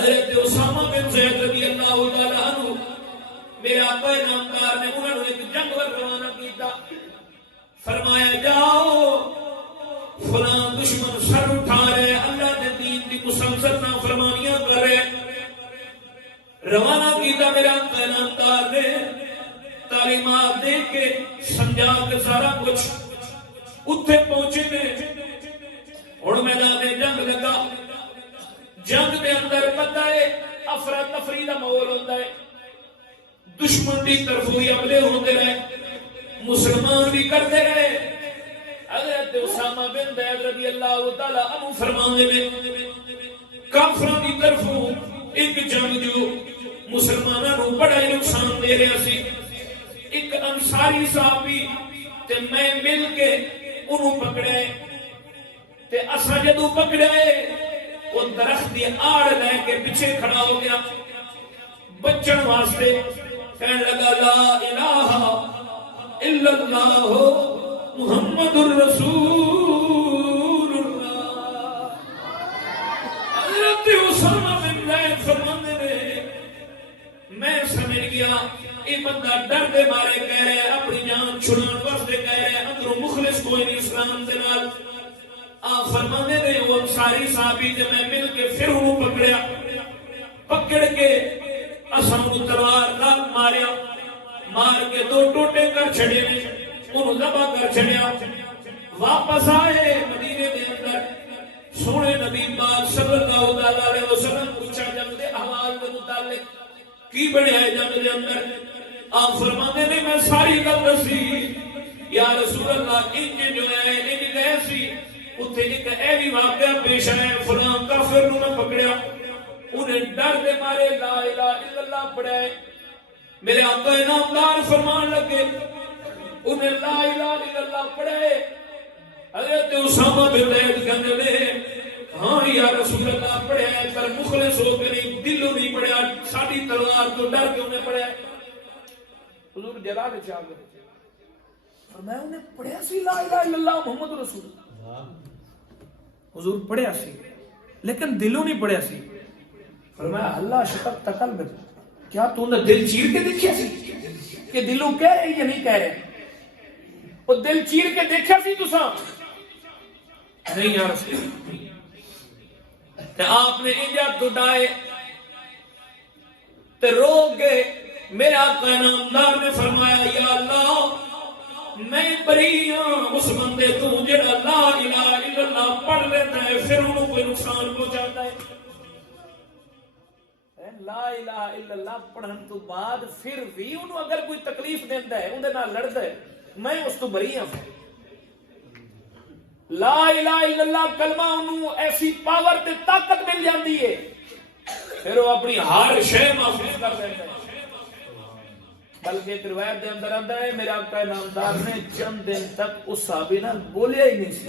حضرت اسامہ بن زید رضی اللہ تعالیٰ عنہ میرے آقا نامدار نے انہوں نے ایک جنگ پر روانہ کیتا، فرمایا جاؤ فلاں دشمن سر اٹھا رہے، اللہ نے دین کی مسلسل نافرمانیاں کر رہے، روانہ کیتا میرے آقا نامدار نے تعلیمات دے کے سمجھا کے سارا کچھ اتھے پہنچے نے، اور میدان جنگ لگا، جنگ دے اندر پتہ ہے افراتفری دا ماحول ہوتا ہے، دشمن کی طرف ہوئی حملے ہوتے رہے، مسلمان بھی کرتے رہے۔ حضرت اسامہ بن زید رضی اللہ تعالیٰ عنہ فرمانے میں کافروں کی طرف ایک جنگ جو مسلمانوں کو بڑا ہی نقصان دے رہا سی، ایک انصاری صحابی تے میں مل کے انہوں پکڑے تے اسا جدو پکڑے وہ درخت دی آڑ لے کے پیچھے کھڑا ہو گیا بچن واسطے، کہنے لگا لا الہ الا اللہ محمد الرسول اللہ۔ حضرت اسامہ بن زید فرماتے نے میں سمجھ گیا یہ بندہ ڈر دے مارے کہہ رہے اپنی جان چھڑان واسطے کہہ رہے اندروں مخلص کوئی نہیں اسلام دے نال۔ آپ فرمانے نے وہ انصاری صحابی تے میں مل کے پھر انہوں پکڑیا، پکڑ کے اساں کو تلوار نال ماریا، مار کے دو ٹوٹے کر چھڑے نے، انہوں ذبح کر چھڑیا، واپس آئے مدینے کے اندر، سونے نبی پاک صلی اللہ علیہ وسلم پوچھا جنگ دے احوال کے متعلق کی بڑے ہے جنگ دے اندر، آپ فرماتے نے میں ساری گل دسی یا رسول اللہ انج جو ہے انج گئے سی اتھے ایک ایوی واقعہ پیش آئے فلاں کافر نو میں پکڑیا، انہیں ڈر دے مارے لا الہ الا اللہ پڑھائے، میرے آقا نامدار فرمان لگے انہیں لا الہ الا اللہ پڑھائے۔ حضرت اسامہ بن زید کہنے لے ہاں یا رسول اللہ پڑھائے پر مخلص ہو کے نہیں، دلوں نہیں پڑھیا، ساڑی تلوار تو ڈر کے انہیں پڑھائے۔ حضور جلال چاہ گئے فرمایا انہیں پڑھیا سی لا الہ الا اللہ محمد رسول اللہ، حضور پڑھیا سی لیکن دلوں نہیں پڑھیا سی۔ فرمایا اللہ شکر تکل میں کیا تو نے دل چیر کے دیکھیا سی کہ دلوں کہہ رہے یا نہیں کہہ رہے؟ وہ دل چیر کے دیکھیا سی تو سا نہیں یا رسول کہ آپ نے اجازت اٹھائے تے رو گئے، میرے آقا نامدار نے فرمایا یا اللہ میں بری ہوں اس بندے تو جڑا لا الہ الا اللہ پڑھ لیتا ہے پھر انہوں کوئی نقصان پہنچاتا ہے۔ لا الہ الا اللہ پڑھن تو بعد پھر بھی انہوں اگر کوئی تکلیف دیتا ہے اندھے نہ لڑتا ہے میں اس تو بری ہوں۔ لا الہ الا اللہ کلمہ انہوں ایسی پاور تے طاقت مل جاندی ہے پھر وہ اپنی ہر شے محفوظ کر دیتا ہے۔ بلکہ ایک روایت دے اندر آتا ہے میرے آقا نامدار نے چند دن تک اس صحابی نال بولیا ہی نہیں سی۔